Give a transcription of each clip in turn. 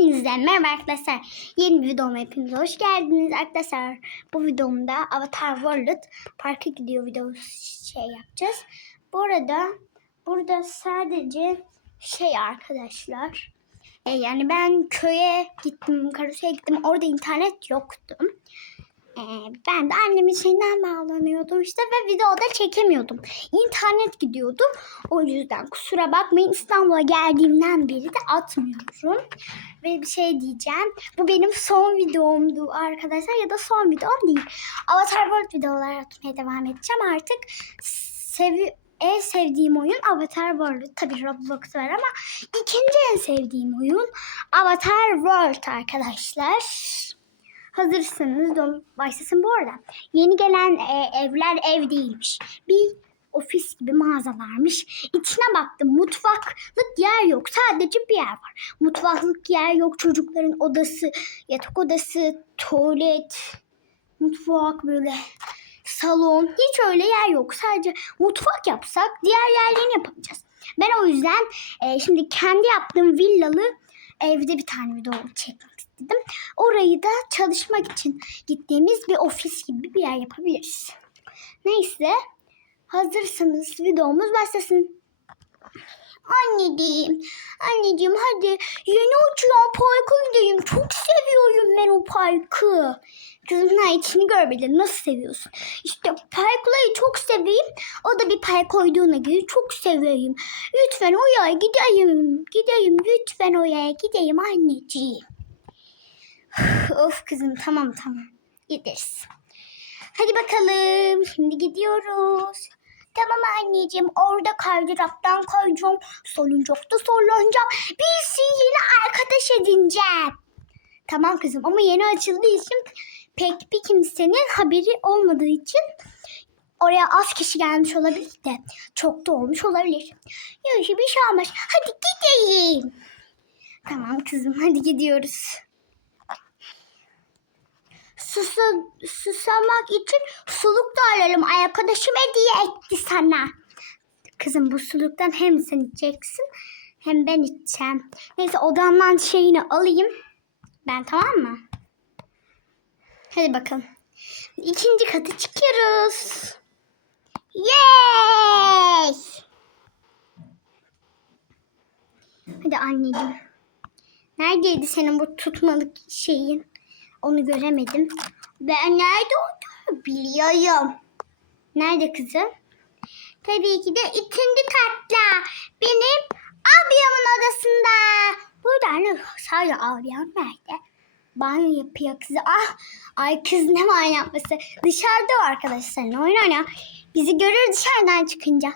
Hepinize merhaba arkadaşlar. Yeni bir videoma hepiniz hoş geldiniz arkadaşlar. Bu videomda Avatar World Park'a gidiyor videosu şey yapacağız. Bu arada burada sadece şey arkadaşlar. E, yani ben köye gittim, Karasu'ya gittim. Orada internet yoktu. E, ben de annemin şeyinden bağlanıyordum işte ve videoda çekemiyordum. İnternet gidiyordu. O yüzden kusura bakmayın İstanbul'a geldiğimden beri de atmıyorum. Ve bir şey diyeceğim. Bu benim son videomdu arkadaşlar ya da son videom değil. Avatar World videolar atmaya devam edeceğim artık. Sevi en sevdiğim oyun Avatar World. Tabii Roblox var ama ikinci en sevdiğim oyun Avatar World arkadaşlar. Hazırsınız don başlasın bu arada. Yeni gelen e, evler ev değilmiş. Bir ofis gibi mağazalarmış. İçine baktım. Mutfaklık yer yok. Sadece bir yer var. Mutfaklık yer yok. Çocukların odası, yatak odası, tuvalet, mutfak böyle salon. Hiç öyle yer yok. Sadece mutfak yapsak diğer yerlerini yapamayacağız. Ben o yüzden e, şimdi kendi yaptığım villalı evde bir tane video çekmek istedim. Orayı da çalışmak için gittiğimiz bir ofis gibi bir yer yapabiliriz. Neyse hazırsanız videomuz başlasın. Anneciğim, anneciğim hadi yeni açılan parka gideyim. Çok seviyorum ben o parkı. Kızım ha içini görmedin nasıl seviyorsun? İşte parkları çok seveyim. O da bir park koyduğuna göre çok seviyorum. Lütfen oraya gideyim. Gideyim lütfen oraya gideyim anneciğim. of kızım tamam tamam. Gideriz. Hadi bakalım. Şimdi gidiyoruz. Tamam anneciğim orada kaydıraktan kayacağım. Salıncakta sallanacağım. Bir sürü yeni arkadaş edineceğim. Tamam kızım ama yeni açıldığı için pek bir kimsenin haberi olmadığı için oraya az kişi gelmiş olabilir de çok da olmuş olabilir. Yok bir şey olmaz. Hadi gidelim. Tamam kızım hadi gidiyoruz. Susa, susamak için suluk da alalım. Arkadaşım hediye etti sana. Kızım bu suluktan hem sen içeceksin hem ben içeceğim. Neyse odamdan şeyini alayım. Ben tamam mı? Hadi bakalım. İkinci katı çıkıyoruz. Yay! Hadi anneciğim. Neredeydi senin bu tutmalık şeyin? Onu göremedim. Ben nerede olduğunu biliyorum. Nerede kızım? Tabii ki de ikinci katta. Benim ablamın odasında. Burada anne sadece ablam nerede? Banyo yapıyor kızı. Ah, ay kız ne banyo yapması. Dışarıda o arkadaşlar oyun oynuyor. Bizi görür dışarıdan çıkınca.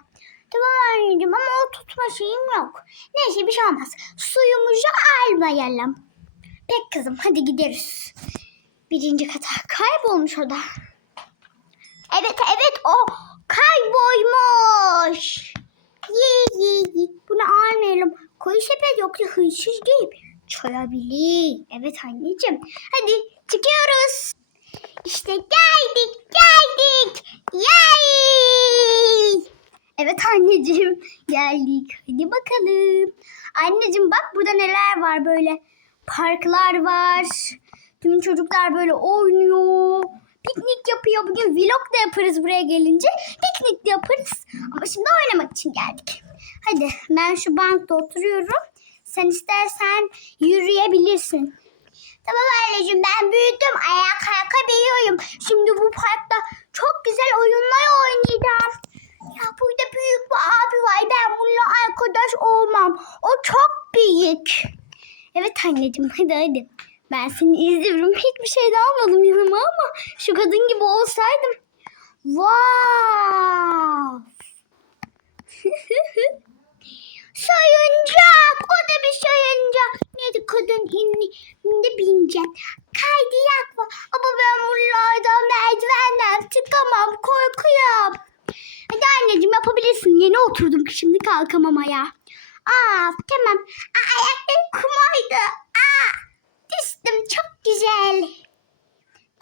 Tamam anneciğim ama o tutma şeyim yok. Neyse bir şey olmaz. Suyumuzu almayalım. Pek kızım hadi gideriz. Birinci kata kaybolmuş o da. Evet evet o kaybolmuş. Ye ye ye. Bunu almayalım. Koyu sepet yoksa hırsız değil. Çalabilir. Evet anneciğim. Hadi çıkıyoruz. İşte geldik geldik. Yay! Evet anneciğim geldik. Hadi bakalım. Anneciğim bak burada neler var böyle. Parklar var. Tüm çocuklar böyle oynuyor. Piknik yapıyor. Bugün vlog da yaparız buraya gelince. Piknik de yaparız. Ama şimdi oynamak için geldik. Hadi ben şu bankta oturuyorum. Sen istersen yürüyebilirsin. Tamam anneciğim ben büyüdüm. Ayağa kalkabiliyorum. Şimdi bu parkta çok güzel oyunlar oynayacağım. Ya burada büyük bir abi var. Ben bununla arkadaş olmam. O çok büyük. Evet anneciğim hadi hadi. Ben seni izliyorum. Hiçbir şey de almadım yanıma ama şu kadın gibi olsaydım. Wow. Sayıncak. O da bir sayıncak. Neydi kadın inni, indi bineceğim. Kaydırak var. Ama ben buralardan merdivenden çıkamam. Korkuyorum. Hadi anneciğim yapabilirsin. Yeni oturdum şimdi kalkamam ayağa. Aa tamam. Aa, ayaklarım kum oldu. Aa, düştüm çok güzel.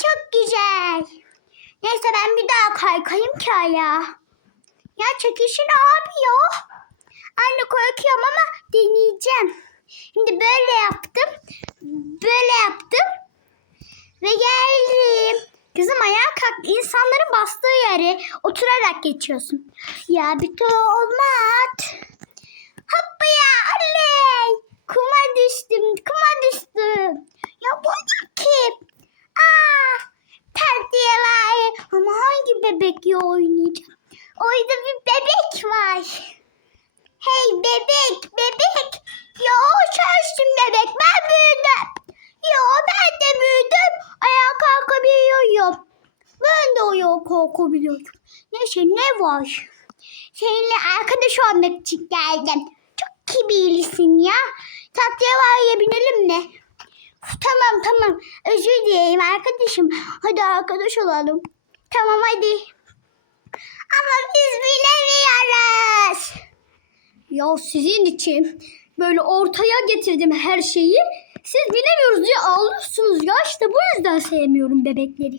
Çok güzel. Neyse ben bir daha kaykayım ki ayağa. Ya çekişin abi ya. Anne korkuyorum ama deneyeceğim. Şimdi böyle yaptım. Böyle yaptım. Ve geldim. Kızım ayağa kalk. İnsanların bastığı yere oturarak geçiyorsun. Ya bir olmaz. Hoppa ya oley. Kuma düştüm. Kuma düştüm. Ya bu ne ki? Aa, terdiye var. Ama hangi bebekle oynayacağım? Orada bir bebek var. Hey bebek, bebek. Ya sensin bebek. Ben büyüdüm. Ya ben de büyüdüm. Ayağa kalkabiliyorum. Ben de ayağa kalkabiliyorum. Neyse ne var? Seninle arkadaş olmak için geldim. Çok kibirlisin ya. Tatlıya var ya binelim? Uf, Tamam tamam. Özür dileyim arkadaşım. Hadi arkadaş olalım. Tamam hadi. Ama biz bilemiyoruz. Ya sizin için böyle ortaya getirdim her şeyi. Siz bilemiyoruz diye ağlıyorsunuz ya. İşte bu yüzden sevmiyorum bebekleri.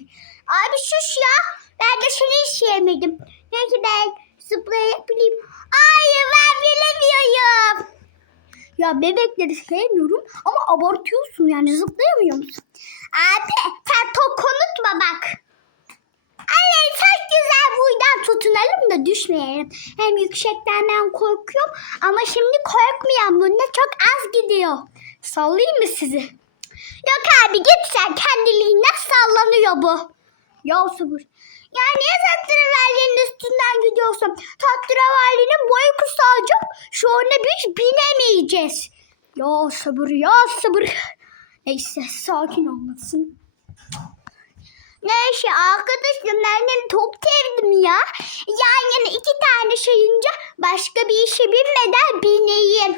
Abi sus ya. Ben de seni hiç sevmedim. Neyse ben zıplayabileyim. Hayır ben bilemiyorum. Ya bebekleri sevmiyorum ama abartıyorsun yani zıplayamıyor musun? Abi sen tok konutma bak. Ay çok güzel buradan tutunalım da düşmeyelim. Hem yüksekten ben korkuyorum ama şimdi korkmayan bunda çok az gidiyor. Sallayayım mı sizi? Yok abi git sen kendiliğinden sallanıyor bu. Ya sabır. Ya niye tatravalinin üstünden gidiyorsun? Tatravalinin boyu kısalacak. Şu anda biz binemeyeceğiz. Ya sabır ya sabır. Neyse sakin olmasın. Neyse arkadaşım ben çok sevdim ya. Yan yana iki tane şeyince başka bir işe binmeden bineyim.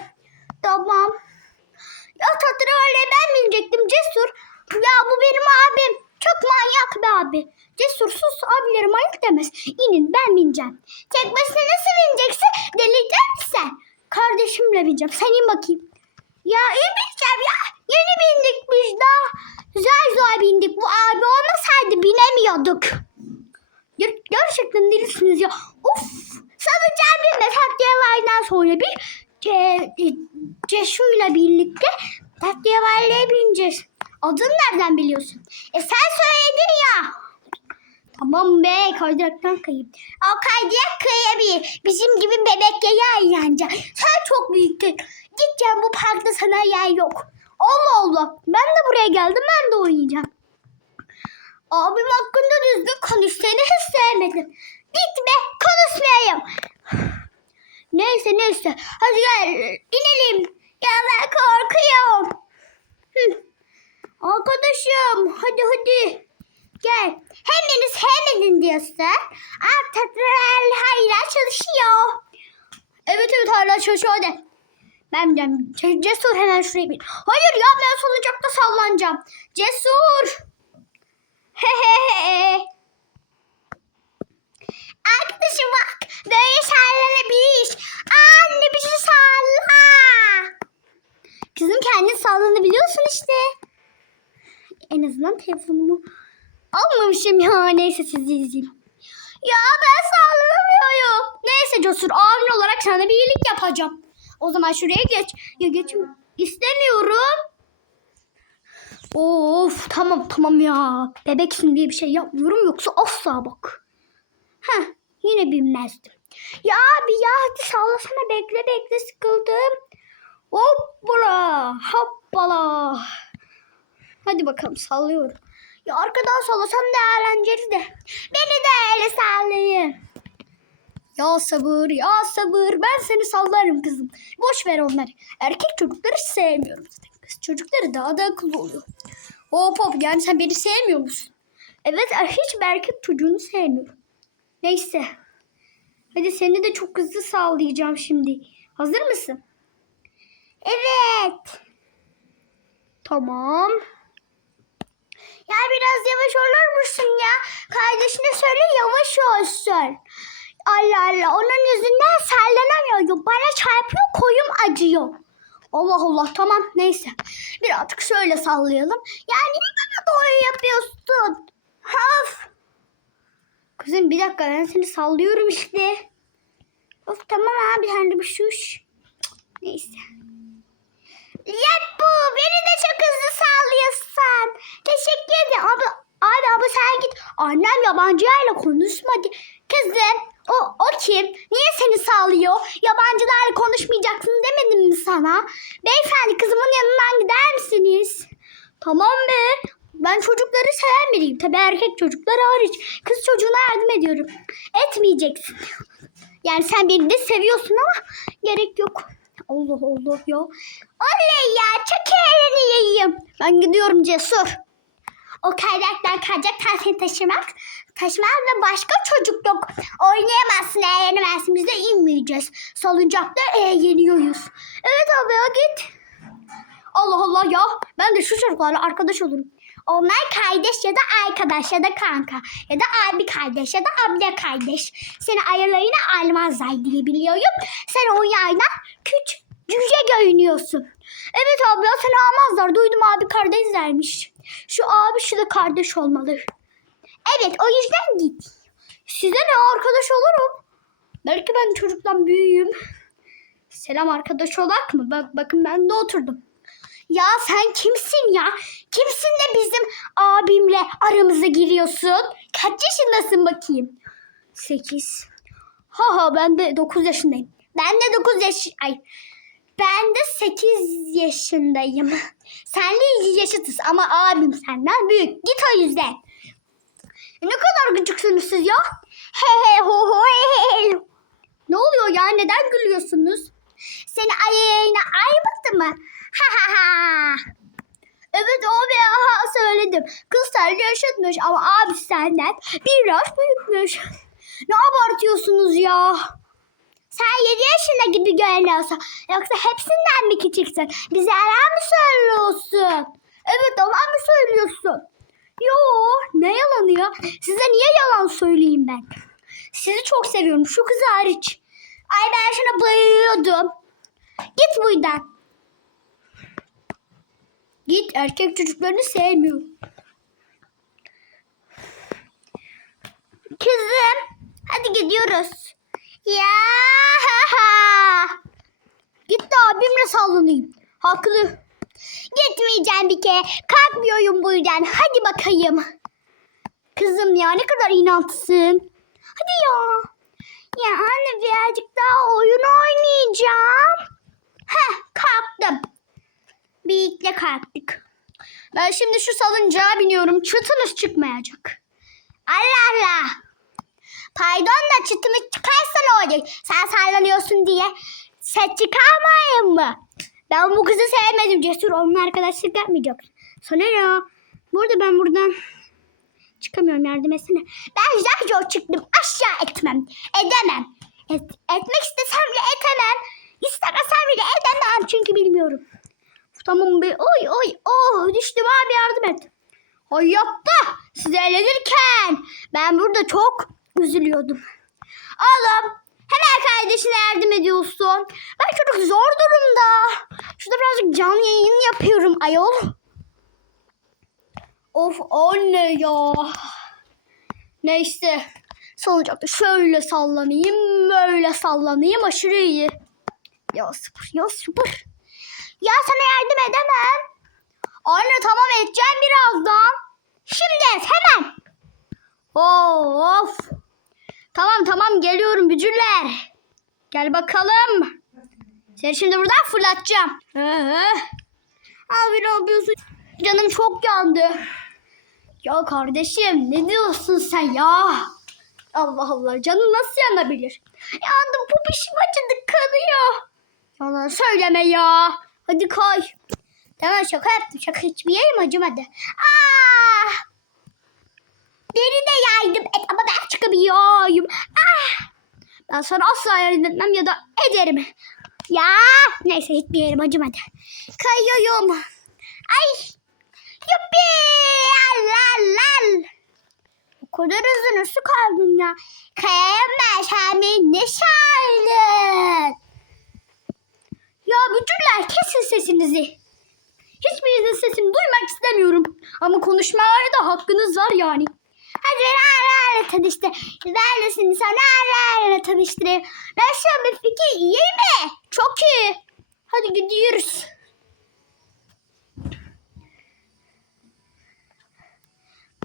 Tamam. Ya tatravalliye ben binecektim Cesur. Ya bu benim abim. Çok manyak bir abi. Cesur sus abilerim manyak demez. İnin ben bineceğim. Tek başına nasıl bineceksin? Delirecek misin sen? Kardeşimle bineceğim. Sen in bakayım. Ya iyi bineceğim ya. Yeni bindik biz daha. Zor zor bindik. Bu abi olmasaydı binemiyorduk. Ger- Gerçekten delisiniz ya. Of. Sanacağım binme takdiyelerden sonra bir ce, Ceşu'yla birlikte takdiyelerle bineceğiz. Adını nereden biliyorsun? E sen söyledin ya. Tamam be kaydıraktan kayayım. O kaydırak kayabilir. Bizim gibi bebekke yer yence. Sen çok büyüktün. Gideceğim bu parkta sana yer yok. Allah Allah. Ben de buraya geldim ben de oynayacağım. Abim hakkında düzgün konuş. Seni hiç sevmedim. Gitme konuşmayayım. Neyse neyse. Hadi gel inelim. Ya ben korkuyorum. Arkadaşım hadi hadi. Gel. Hem beni sevmedin diyorsun. Artık hala çalışıyor. Evet evet hala çalışıyor hadi. Ben ben Cesur hemen şuraya bin. Hayır ya ben salıncakta sallanacağım. Cesur. Hehehe. Arkadaşım bak böyle sallanabilir. Anne bizi salla. Kızım kendin sallanabiliyorsun işte. En azından telefonumu almamışım ya. Neyse sizi izleyeyim. Ya ben sallanamıyorum. Neyse Cesur abin olarak sana bir iyilik yapacağım. O zaman şuraya geç. Ya geç istemiyorum. Of tamam tamam ya. Bebeksin diye bir şey yapmıyorum yoksa asla bak. Heh yine bilmezdim. Ya abi ya hadi sallasana bekle bekle sıkıldım. Hoppala hoppala. Hadi bakalım sallıyorum. Ya arkadan sallasam da eğlenceli de. Beni de öyle sallayın. Ya sabır ya sabır ben seni sallarım kızım. Boş ver onları. Erkek çocukları sevmiyorum zaten. Kız çocukları daha da akıllı oluyor. Hop hop yani sen beni sevmiyor musun? Evet er- hiç erkek çocuğunu sevmiyorum. Neyse. Hadi seni de çok hızlı sallayacağım şimdi. Hazır mısın? Evet. Tamam. Ya biraz yavaş olur musun ya? Kardeşine söyle yavaş olsun. Allah Allah onun yüzünden sallanamıyorum. Bana çarpıyor koyum acıyor. Allah Allah tamam neyse. Birazcık şöyle sallayalım. Ya niye bana doğru yapıyorsun? Of. Kızım bir dakika ben seni sallıyorum işte. Of tamam abi de bir şuş. Neyse. Yap bu. Beni de çok hızlı sallıyorsun. Teşekkür ederim. Abi, abi, abi sen git. yabancıyla konuşma. di- Kızım o, o kim? Niye seni sağlıyor? Yabancılarla konuşmayacaksın demedim mi sana? Beyefendi kızımın yanından gider misiniz? Tamam be. Ben çocukları seven biriyim. Tabii erkek çocuklar hariç. Kız çocuğuna yardım ediyorum. Etmeyeceksin. Yani sen beni de seviyorsun ama gerek yok. Allah Allah ya. Oley ya çok eğleneyim. Ben gidiyorum cesur. O kaynaklar kayacak seni taşımak. Taşımak ve başka çocuk yok. Oynayamazsın, eğlenemezsin. Biz de inmeyeceğiz. Salıncakta eğleniyoruz. Evet abi ya git. Allah Allah ya. Ben de şu çocuklarla arkadaş olurum. Onlar kardeş ya da arkadaş ya da kanka ya da abi kardeş ya da abla kardeş. Seni ayarlarına almazlar diye biliyorum. Sen o yerden küçük cüce görünüyorsun. Evet abla seni almazlar. Duydum abi kardeşlermiş. Şu abi şu kardeş olmalı. Evet o yüzden git. Size ne arkadaş olurum. Belki ben çocuktan büyüğüm. Selam arkadaş olak mı? Bak bakın ben de oturdum. Ya sen kimsin ya? Kimsin de bizim abimle aramıza giriyorsun? Kaç yaşındasın bakayım? Sekiz. Ha ha ben de dokuz yaşındayım. Ben de dokuz yaş... Ay. Ben de sekiz yaşındayım. Senle yaşıtız ama abim senden büyük. Git o yüzden. Ne kadar küçüksünüz siz ya? He he ho ho he he. Ne oluyor ya? Neden gülüyorsunuz? Seni ayağına aymadı mı? Ha ha ha. Evet abi aha söyledim. Kız senle yaşıtmış ama abi senden biraz büyükmüş. Ne abartıyorsunuz ya? Sen 7 yaşında gibi görünüyorsun. Yoksa hepsinden mi küçüksün? Bize yalan mı söylüyorsun? Evet yalan mı söylüyorsun? Yo ne yalanı ya? Size niye yalan söyleyeyim ben? Sizi çok seviyorum şu kız hariç. Ay ben şuna bayılıyordum. Git buradan. Git erkek çocuklarını sevmiyorum. Kızım hadi gidiyoruz. Ya Git de abimle sallanayım. Haklı. Gitmeyeceğim bir kere. Kalkmıyorum buradan. Hadi bakayım. Kızım ya ne kadar inatlısın. Hadi ya. Ya anne birazcık daha oyun oynayacağım. Heh kalktım. Birlikte kalktık. Ben şimdi şu salıncağa biniyorum. Çıtınız çıkmayacak. Allah Allah. Pardon da çıtımız çıkarsa ne olacak? Sen sallanıyorsun diye set çıkarmayayım mı? Ben bu kızı sevmedim Cesur. Onunla arkadaşlık yapmayacak. Sana ya. Bu arada ben buradan çıkamıyorum yardım etsene. Ben yol çıktım. Aşağı etmem. Edemem. Et, etmek istesem bile etemem. İstemesem bile edemem. Çünkü bilmiyorum. Tamam be. Oy oy. Oh düştüm abi yardım et. Hayatta siz eğlenirken ben burada çok üzülüyordum. Oğlum hemen kardeşine yardım ediyorsun. Ben çocuk zor durumda. Şurada birazcık canlı yayın yapıyorum ayol. Of anne ya. Neyse. Salıncakta şöyle sallanayım, böyle sallanayım aşırı iyi. Ya sıfır, ya sıfır. Ya sana yardım edemem. Anne tamam edeceğim birazdan. Şimdi et hemen. Of. Tamam tamam geliyorum bücürler. Gel bakalım. Seni şimdi buradan fırlatacağım. Abi ne yapıyorsun? Canım çok yandı. Ya kardeşim ne diyorsun sen ya? Allah Allah canım nasıl yanabilir? Yandım popişim acıdı kanıyor. Yalan söyleme ya. Hadi koy. Tamam şaka yaptım. Şaka hiçbir yerim acımadı. Ah! Beni de yaydım et ama ben çıkabiliyorum. Ah! Ben sana asla yardım etmem ya da ederim. Ya neyse hiçbir yerim acımadı. Kayıyorum. Ay. Yuppi. Lal O kadar hızlı nasıl kaldın ya? Kayamaz hemen ne şairlik. Ya bütünler kesin sesinizi. Hiçbirinizin sesini duymak istemiyorum. Ama konuşmaya da hakkınız var yani. Hadi beni ara ara tanıştır. Ben de seni sana ara ara tanıştırayım. Nasıl bir fikir iyi mi? Çok iyi. Hadi gidiyoruz.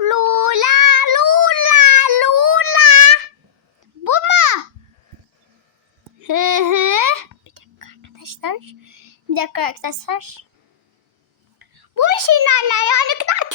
Lula Lula Lula. Bu mu? Hı hı. Bir dakika arkadaşlar. Bir dakika arkadaşlar. Bu şeyin anne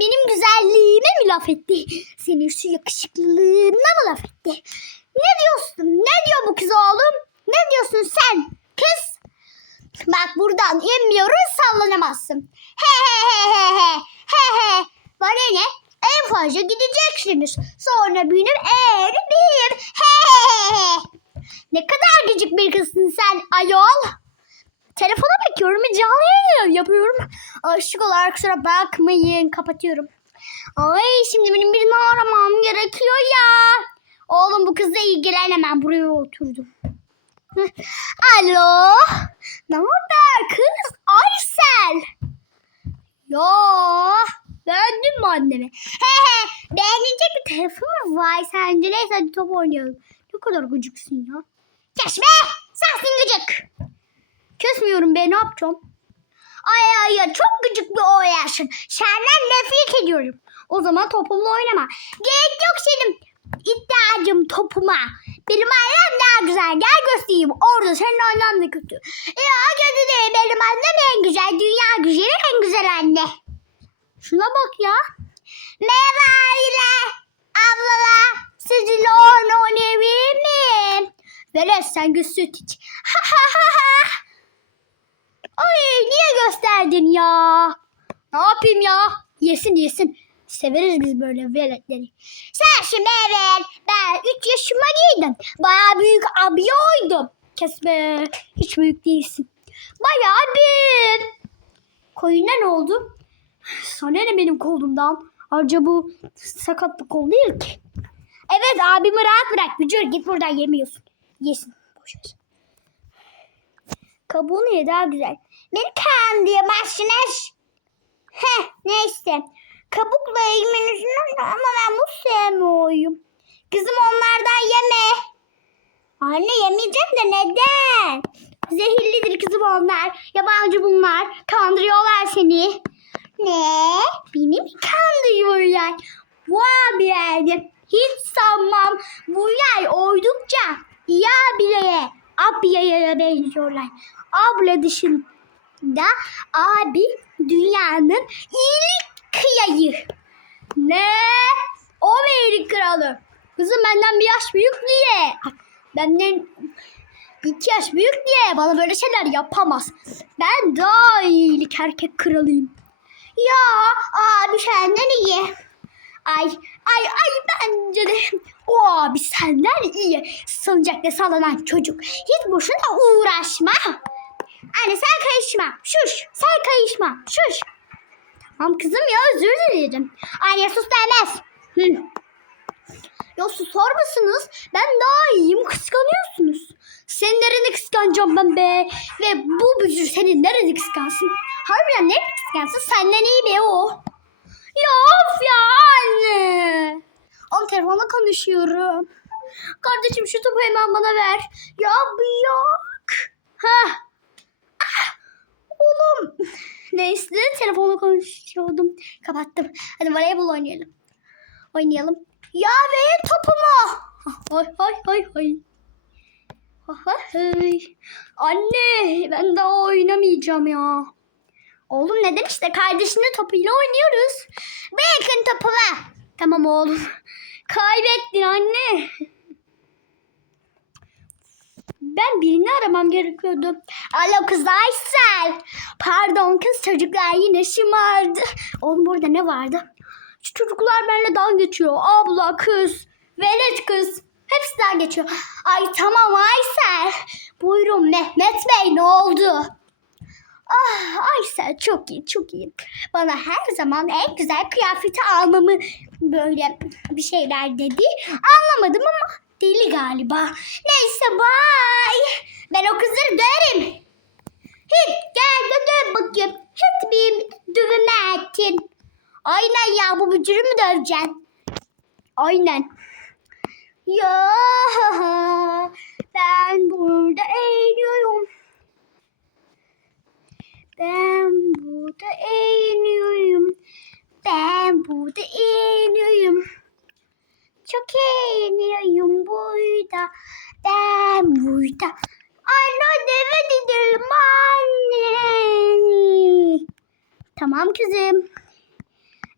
Benim güzelliğime mi laf etti? Senin şu yakışıklılığına mı laf etti? Ne diyorsun? Ne diyor bu kız oğlum? Ne diyorsun sen? Kız. Bak buradan inmiyoruz sallanamazsın. He he he he he. He he. Bana ne? En fazla gideceksiniz. Sonra benim eğrimim. He he he he. Ne kadar gıcık bir kızsın sen ayol. Telefona bakıyorum ve canlı yayın yapıyorum. Aşık olarak kusura bakmayın. Kapatıyorum. Ay şimdi benim birini aramam gerekiyor ya. Oğlum bu kızla ilgilen hemen buraya oturdum. Alo. Ne haber kız? Aysel. Ya beğendin mi annemi? He he beğenilecek bir telefon mu var sence? Neyse hadi top oynayalım. Ne kadar gıcıksın ya. Be sensin gıcık. Kesmiyorum be ne yapacağım? Ay ay ay çok gıcık bir oyarsın. Senden nefret ediyorum. O zaman topumla oynama. Gerek yok senin iddiacım topuma. Benim ailem daha güzel. Gel göstereyim. Orada senin annen de kötü. Ya kötü değil. Benim annem en güzel. Dünya güzeli en güzel anne. Şuna bak ya. Merhaba aile. Ablalar. Sizinle oyun oynayabilir miyim? Velet sen gül süt iç. Ha ha ha ha. Ay niye gösterdin ya? Ne yapayım ya? Yesin yesin. Severiz biz böyle veletleri. Sen şimdi evet. Ben 3 yaşıma giydim. Baya büyük abi oydum. Kesme. Hiç büyük değilsin. Baya bir. Koyuna ne oldu? Sana ne benim kolumdan? Ayrıca bu sakat bir kol değil ki. Evet abimi rahat bırak. Bücür git buradan yemiyorsun. Yesin. Boş ver. Kabuğunu ye daha güzel. Beni kan diyemezsiniz. Heh neyse. Kabukla ilgilenirsin ama ben bu sevmiyorum. Kızım onlardan yeme. Anne yemeyeceğim de neden? Zehirlidir kızım onlar. Yabancı bunlar. Kandırıyorlar seni. Ne? Beni mi kandırıyorlar? Bu abi yani. Hiç sanmam. Bu yer oydukça iyi abileye, ablaya benziyorlar. Abla dışında abi dünyanın iyilik kıyayı. Ne? O mu kralı? Kızım benden bir yaş büyük diye. Benden iki yaş büyük diye bana böyle şeyler yapamaz. Ben daha iyilik erkek kralıyım. Ya abi senden iyi. Ay ay ay bence de o abi senden iyi. Salıncakta sallanan çocuk. Hiç boşuna uğraşma. Anne sen karışma. Şuş. Sen karışma. Şuş. Tamam kızım ya özür dilerim. Anne sus demez. Hı. Ya susar mısınız? Ben daha iyiyim kıskanıyorsunuz. Senin nereni kıskanacağım ben be? Ve bu bücür senin nereni kıskansın? Harbiden nereni kıskansın? Senden iyi be o. Ya of ya anne. Oğlum telefonla konuşuyorum. Kardeşim şu topu hemen bana ver. Ya yok. Ha. Oğlum. Neyse telefonla konuşuyordum. Kapattım. Hadi voleybol oynayalım. Oynayalım. Ya verin topumu. Hay hay hay hay. Hay. Anne ben daha oynamayacağım ya. Oğlum neden işte kardeşinin topuyla oynuyoruz. Bırakın topumu. Tamam oğlum. Kaybettin anne. Ben birini aramam gerekiyordu. Alo kız Aysel. Pardon kız çocuklar yine şımardı. Oğlum burada ne vardı? Şu çocuklar benimle dalga geçiyor. Abla kız. Velet kız. Hepsinden geçiyor. Ay tamam Aysel. Buyurun Mehmet Bey ne oldu? Ah Aysel çok iyi çok iyi. Bana her zaman en güzel kıyafeti almamı böyle bir şeyler dedi. Anlamadım ama deli galiba. Neyse bye. Ben o kızları döverim. Hiç gel de dön bakayım. Hiç bir dövme ettin. Aynen ya bu bücürü mü döveceksin? Aynen. Ya ben burada eğiliyorum. Ben burada eğiliyorum. Ben burada eğiliyorum. Çok eğleniyorum burada. Ben burada. Anne eve gidelim anne. Tamam kızım.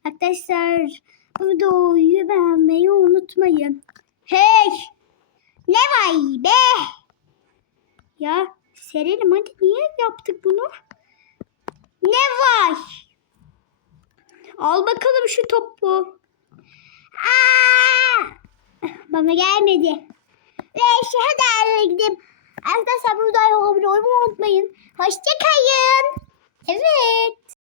Arkadaşlar bu videoyu beğenmeyi unutmayın. Hey! Ne var be? Ya serelim hadi niye yaptık bunu? Ne var? Al bakalım şu topu. Aa! Bana gelmedi. Ve hadi eve gidelim. Arkadaşlar burada olmayı unutmayın. Hoşçakalın. Evet.